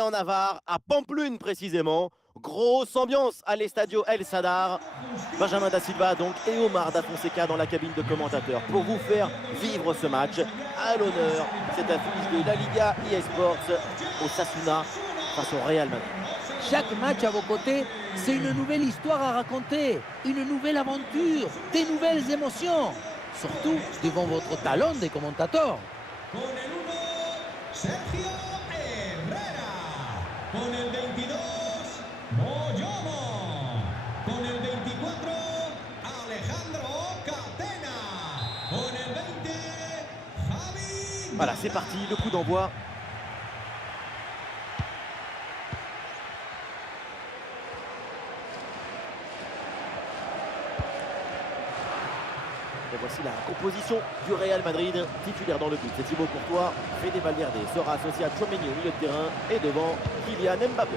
En Navarre, à Pampelune précisément. Grosse ambiance à l'Estadio El Sadar. Benjamin da Silva donc et Omar da Fonseca dans la cabine de commentateurs pour vous faire vivre ce match. À l'honneur, cette affiche de la Liga eSports au Sasuna face au Real Madrid. Chaque match à vos côtés, c'est une nouvelle histoire à raconter, une nouvelle aventure, des nouvelles émotions. Surtout devant votre talent des commentateurs. Con el 1, Sergio Herrera. Con el 22, Moyomo. Con el 24, Alejandro Catena. Con el 20, Javi. Voilà, c'est parti, le coup d'envoi. Et voici la composition du Real Madrid, titulaire dans le but. C'est Thibaut Courtois, Fede Valverde sera associé à Tchouaméni au milieu de terrain et devant Kylian Mbappé.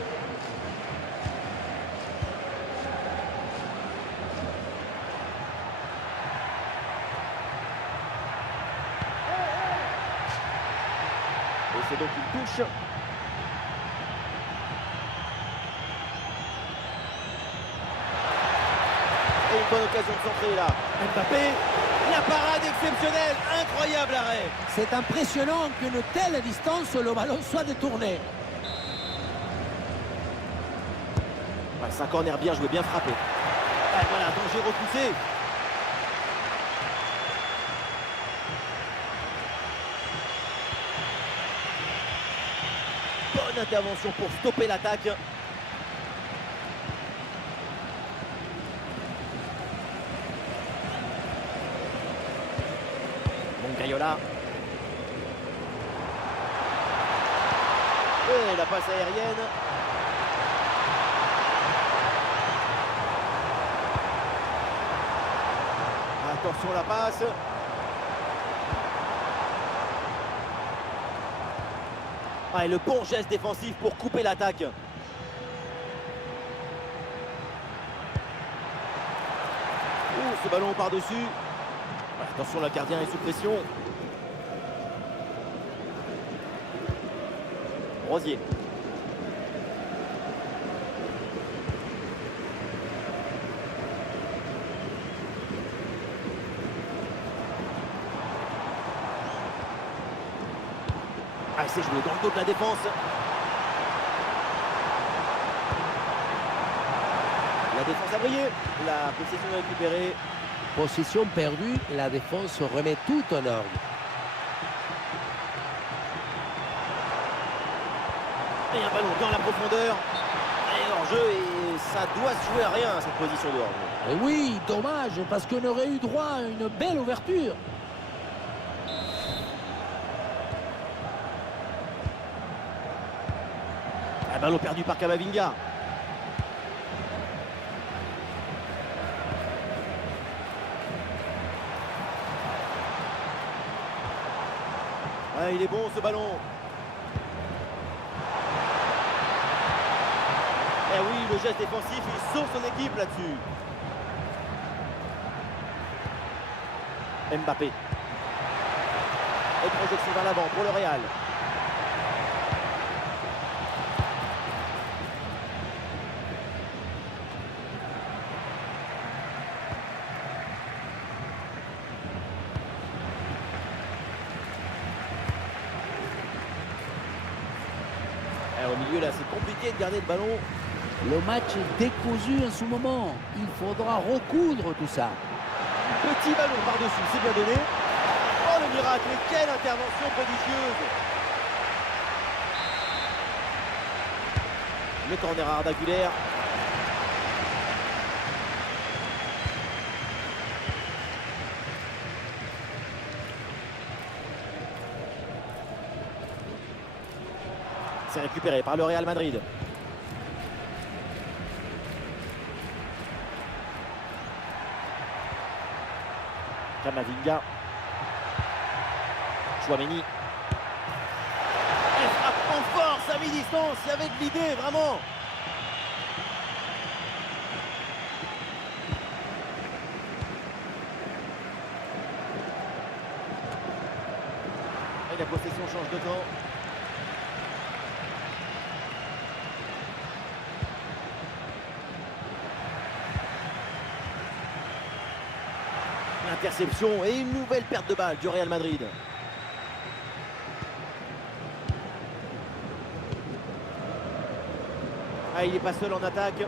Et c'est donc une touche. Et une bonne occasion de centrer là. Mbappé, la parade exceptionnelle, incroyable arrêt. C'est impressionnant qu'une telle distance, le ballon soit détourné. Ouais, c'est un corner bien joué, bien frappé. Ouais, voilà, danger repoussé. Bonne intervention pour stopper l'attaque. Gaiola. Et la passe aérienne. Attention la passe. Ah, et le bon geste défensif pour couper l'attaque. Ce ballon par-dessus. Attention, le gardien est sous pression. Rosier. Ah, c'est joué dans le dos de la défense. La défense a brillé. La possession est récupérée. Possession perdue, la défense remet tout en ordre. Et un ballon dans la profondeur. Et hors-jeu, et ça doit se jouer à rien, cette position de hors-jeu. Et oui, dommage, parce qu'on aurait eu droit à une belle ouverture. Un ballon perdu par Camavinga. Ouais, il est bon ce ballon. Eh oui, le geste défensif, il sauve son équipe là-dessus. Mbappé. Et projection vers l'avant pour le Real. Au milieu là, c'est compliqué de garder le ballon. Le match est décousu en ce moment. Il faudra recoudre tout ça. Petit ballon par-dessus, c'est bien donné. Oh le miracle, et quelle intervention prodigieuse. Le corner à Arda Güler. C'est récupéré par le Real Madrid. Camavinga. Tchouaméni. Elle frappe en force à mi-distance. Il y avait de l'idée, vraiment. Et la possession change de camp. Interception et une nouvelle perte de balle du Real Madrid. Ah, il n'est pas seul en attaque.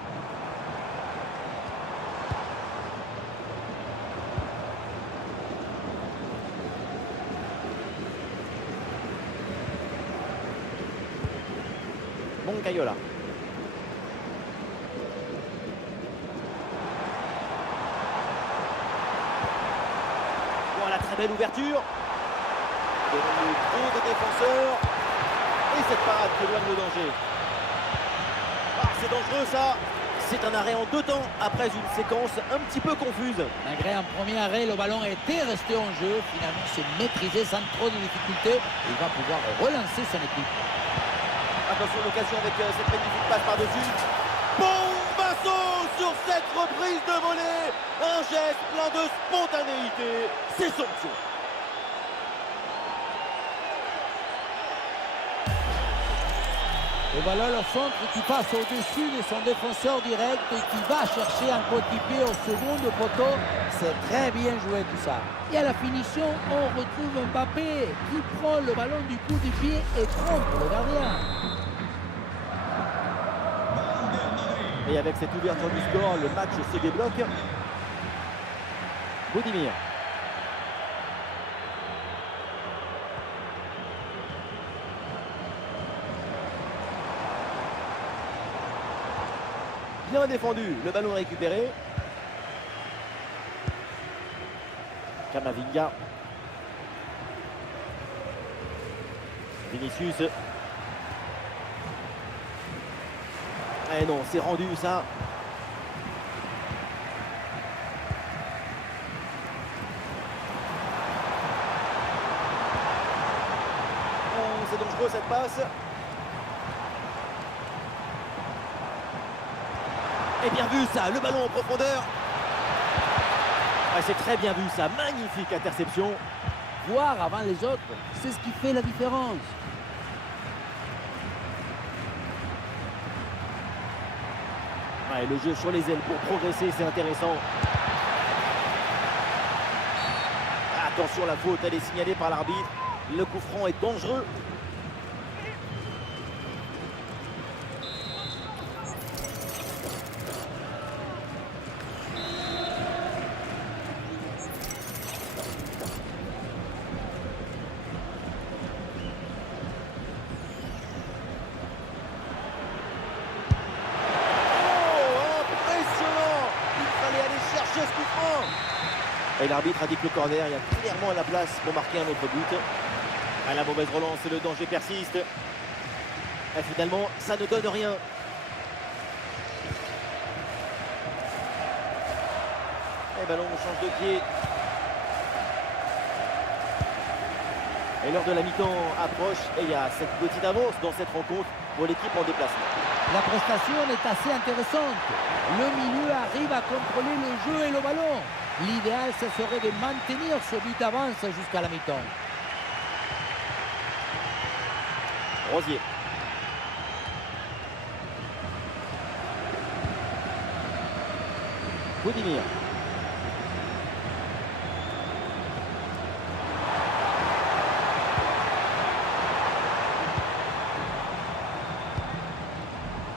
Moncayola. Voilà, très belle ouverture. Devant le dos des défenseurs. Et cette parade qui éloigne le danger. Ah, c'est dangereux ça. C'est un arrêt en 2 temps après une séquence un petit peu confuse. Malgré un premier arrêt, le ballon était resté en jeu. Finalement, c'est maîtrisé sans trop de difficultés. Il va pouvoir relancer son équipe. Attention, l'occasion avec cette magnifique passe par-dessus. Bombasso sur cette reprise de volée. Un geste plein de spontanéité. C'est sanction. Le ballon au centre qui passe au-dessus de son défenseur direct et qui va chercher un coéquipier au second poteau. C'est très bien joué tout ça. Et à la finition, on retrouve Mbappé qui prend le ballon du coup du pied et trompe le gardien. Et avec cette ouverture du score, le match se débloque. Budimir. Bien défendu, le ballon récupéré. Camavinga. Vinicius. Eh non, c'est rendu ça. Oh, c'est dangereux cette passe. Et bien vu ça, le ballon en profondeur. Ah, c'est très bien vu ça, magnifique interception. Voir avant les autres, c'est ce qui fait la différence. Ouais, le jeu sur les ailes pour progresser, c'est intéressant. Attention, la faute, elle est signalée par l'arbitre. Le coup franc est dangereux. Et l'arbitre a dit que le corner, il y a clairement la place pour marquer un autre but. À la mauvaise relance, le danger persiste. Et finalement, ça ne donne rien. Et ballon change de pied. Et l'heure de la mi-temps approche et il y a cette petite avance dans cette rencontre pour l'équipe en déplacement. La prestation est assez intéressante. Le milieu arrive à contrôler le jeu et le ballon. L'idéal, ce serait de maintenir ce but d'avance jusqu'à la mi-temps. Rosier. Budimir.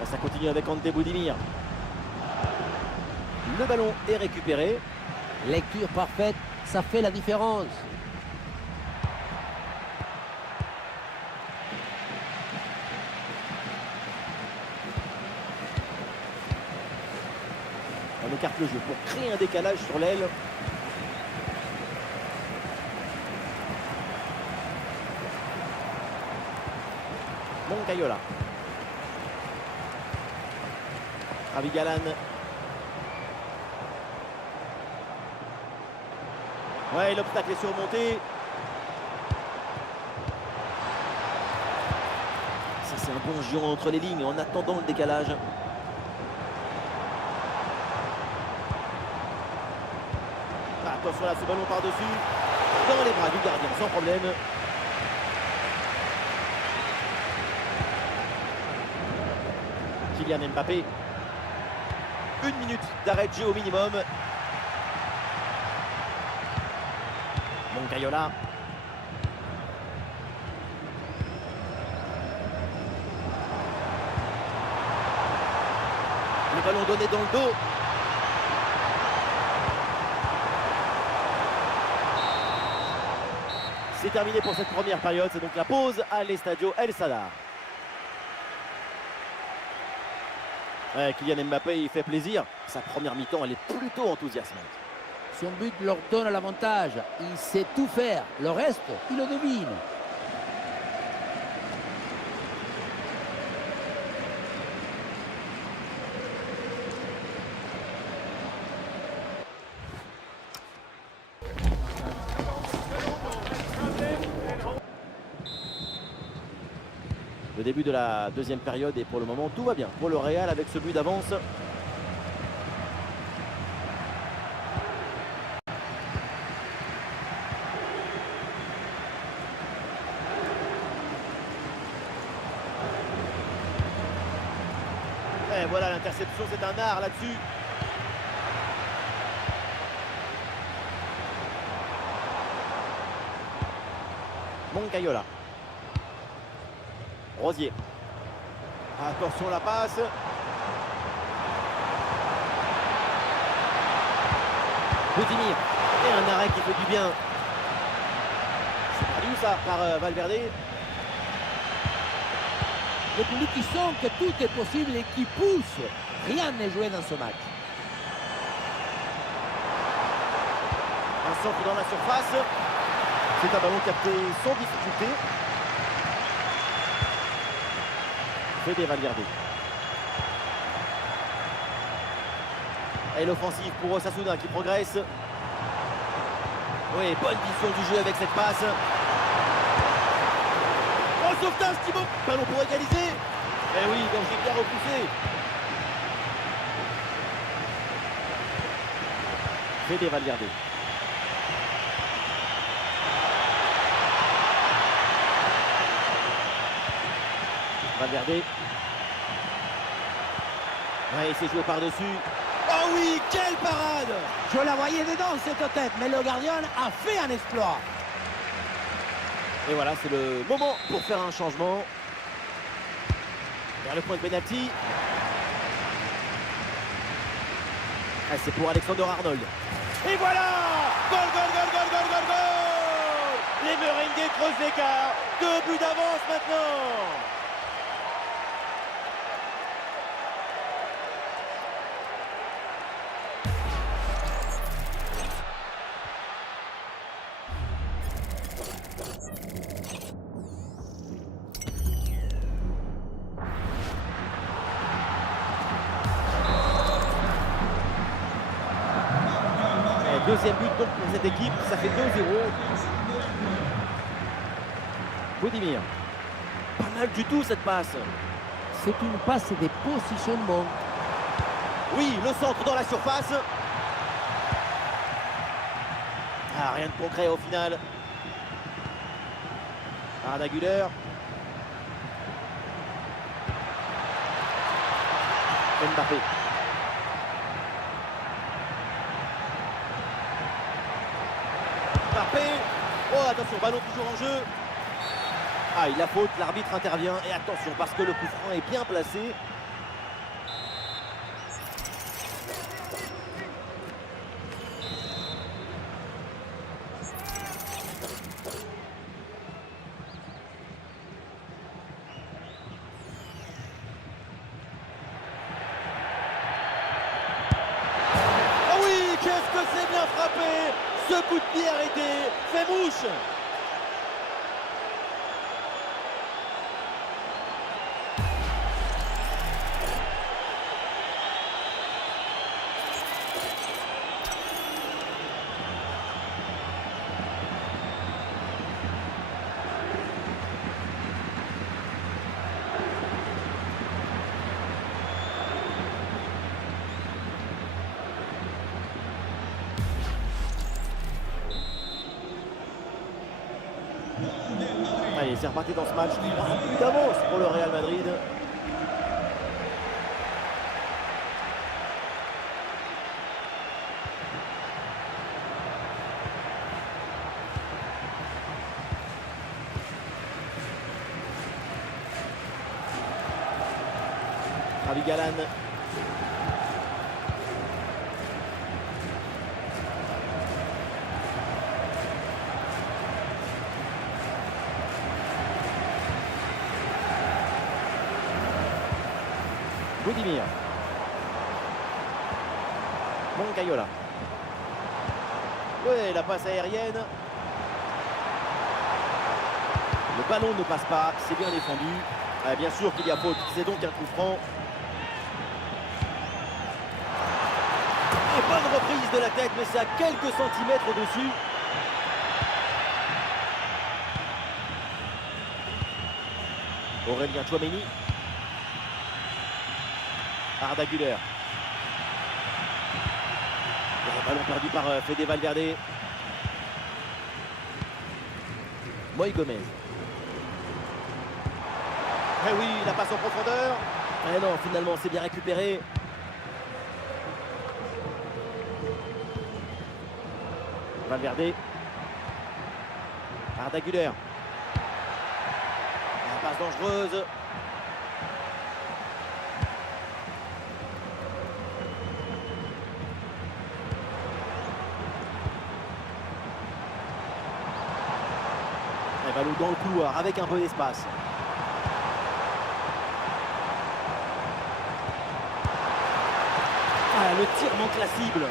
Ça continue avec Ante Budimir. Le ballon est récupéré. Lecture parfaite, ça fait la différence. On écarte le jeu pour créer un décalage sur l'aile. Moncayola. Ravigalan. Ouais, l'obstacle est surmonté. Ça, c'est un bon jeu entre les lignes en attendant le décalage. Attention là, ce ballon par-dessus. Dans les bras du gardien, sans problème. Kylian Mbappé. 1 minute d'arrêt de jeu au minimum. Moncayola. Le ballon donné dans le dos. C'est terminé pour cette première période. C'est donc la pause à l'Estadio El Sadar. Ouais, Kylian Mbappé, il fait plaisir. Sa première mi-temps, elle est plutôt enthousiasmante. Son but leur donne l'avantage. Il sait tout faire. Le reste, il le devine. Le début de la deuxième période et pour le moment, tout va bien pour le Real avec ce but d'avance. Et voilà l'interception, c'est un art là-dessus. Moncayola. Rosier. Attention la passe. Budimir. Et un arrêt qui fait du bien. C'est perdu ça par Valverde. Le public qui sent que tout est possible et qui pousse. Rien n'est joué dans ce match. Un centre dans la surface. C'est un ballon capté sans difficulté. Fede Valverde. Et l'offensive pour Osasuna qui progresse. Oui, bonne vision du jeu avec cette passe. Oh, sauvetage Thibaut. Ballon pour égaliser. Eh oui, donc j'ai bien repoussé. Fede Valverde. Valverde. Ouais, il s'est joué par-dessus. Oh oui, quelle parade! Je la voyais dedans cette tête, mais le gardien a fait un exploit. Et voilà, c'est le moment pour faire un changement. Vers le point de pénalty. Ah, c'est pour Alexander Arnold. Et voilà! Goal, goal, goal, goal, goal, goal, goal! Les Merengues creusent l'écart. 2 buts d'avance maintenant. Deuxième but donc pour cette équipe, ça fait 2-0. Budimir. Pas mal du tout cette passe. C'est une passe de positionnement. Oui, le centre dans la surface. Ah, rien de concret au final. Arda Güler. Mbappé. Mbappé. Oh, attention, ballon toujours en jeu. Ah, il a faute, l'arbitre intervient. Et attention, parce que le coup franc est bien placé. Ah oui, qu'est-ce que c'est bien frappé! Ce coup de pied arrêté fait mouche. Allez, c'est reparti dans ce match. 3 buts d'avance pour le Real Madrid. Javi Galan. Budimir. Moncayola. Ouais, la passe aérienne. Le ballon ne passe pas, c'est bien défendu. Bien sûr qu'il y a faute, c'est donc un coup franc. Et bonne reprise de la tête, mais c'est à quelques centimètres au-dessus. Aurélien Tchouaméni. Arda Güler. Le ballon perdu par Fede Valverde. Moïse Gomez. Eh oui, la passe en profondeur. Eh non, finalement, c'est bien récupéré. Valverde. Arda Güler. La passe dangereuse. Et ballon dans le couloir avec un peu d'espace. Ah, le tir manque la cible.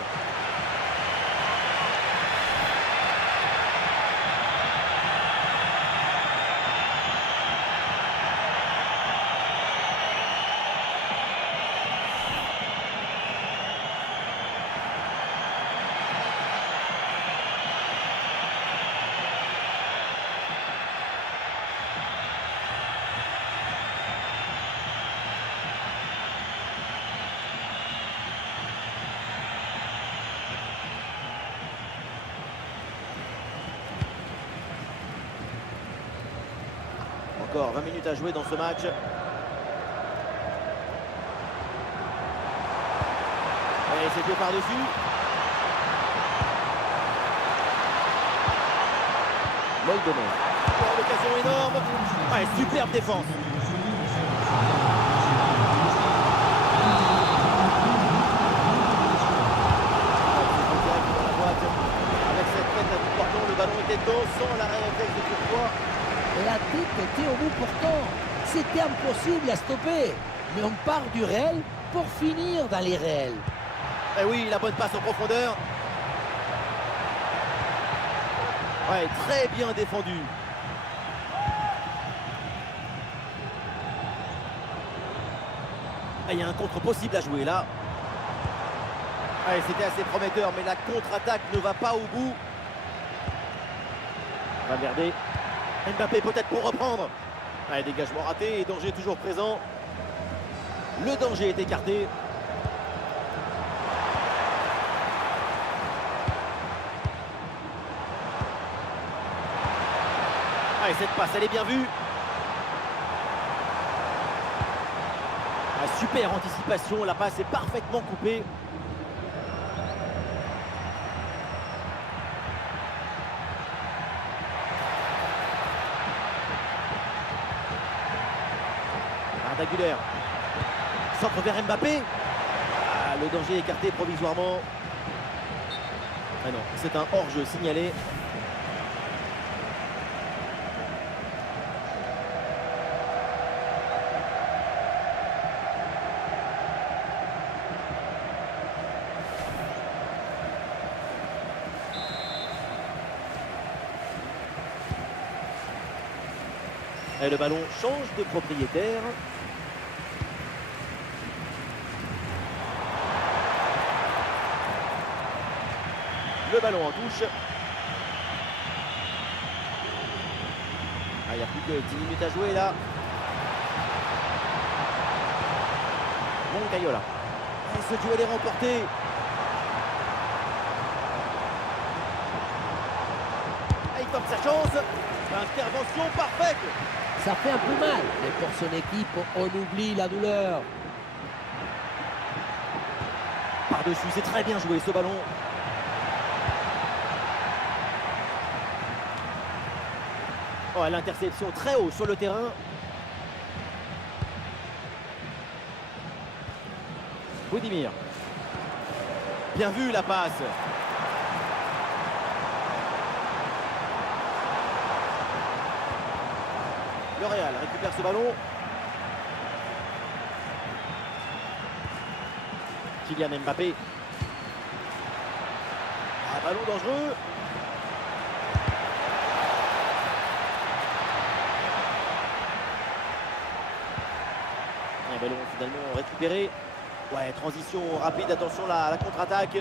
Encore 20 minutes à jouer dans ce match. Et c'est joué par-dessus. Moïse Gomez. Oh, l'occasion énorme. Ouais, superbe défense. Avec cette tête à bout portant, le ballon était dedans sans l'arrêt réflexe de Courtois. La tête était au bout portant. C'était impossible à stopper. Mais on part du réel pour finir dans les réels. Et oui, la bonne passe en profondeur. Ouais, très bien défendu. Il y a un contre possible à jouer là. Ouais, c'était assez prometteur, mais la contre-attaque ne va pas au bout. Valverde. Mbappé peut-être pour reprendre. Allez, dégagement raté et danger toujours présent. Le danger est écarté. Allez, cette passe, elle est bien vue. Super anticipation, la passe est parfaitement coupée. Arda Güler. Centre vers Mbappé. Ah, le danger écarté provisoirement. Ah non, c'est un hors-jeu signalé. Et le ballon change de propriétaire. Le ballon en touche. Il n'y a plus que 10 minutes à jouer là. Moncayola. Et ce duel est remporté. Il tente sa chance. Intervention parfaite. Ça fait un peu mal, mais pour son équipe, on oublie la douleur. Par-dessus, c'est très bien joué ce ballon. Oh, l'interception très haut sur le terrain. Budimir. Bien vu la passe. Le Real récupère ce ballon. Kylian Mbappé. Un ballon dangereux. Un ballon finalement récupéré. Ouais, transition rapide, attention la contre-attaque.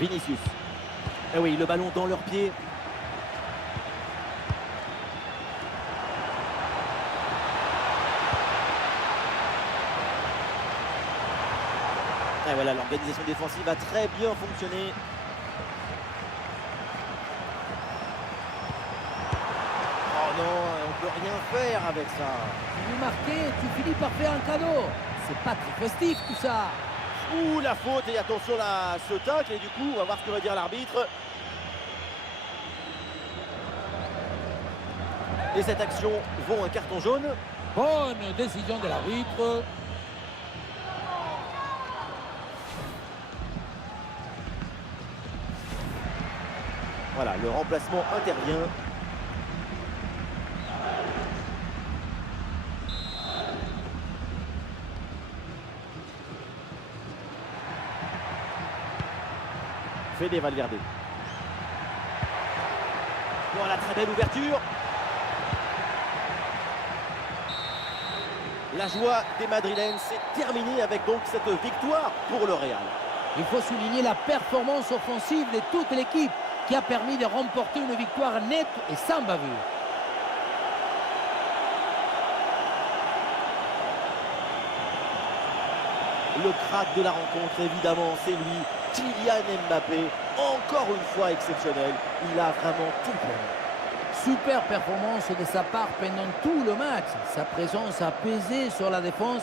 Vinicius. Eh oui, le ballon dans leurs pieds. Et voilà, l'organisation défensive a très bien fonctionné. Oh non, on ne peut rien faire avec ça. Tu veux marquer, tu finis par faire un cadeau. C'est pas très festif tout ça. Ouh, la faute, et attention là, ce tacle, et du coup, on va voir ce que va dire l'arbitre. Et cette action vaut un carton jaune. Bonne décision de l'arbitre. Voilà, le remplacement intervient. Fede Valverde. Voilà, très belle ouverture. La joie des Madrilènes s'est terminée avec donc cette victoire pour le Real. Il faut souligner la performance offensive de toute l'équipe qui a permis de remporter une victoire nette et sans bavure. Le crack de la rencontre, évidemment, c'est lui, Kylian Mbappé, encore une fois exceptionnel. Il a vraiment tout fait. Super performance de sa part pendant tout le match. Sa présence a pesé sur la défense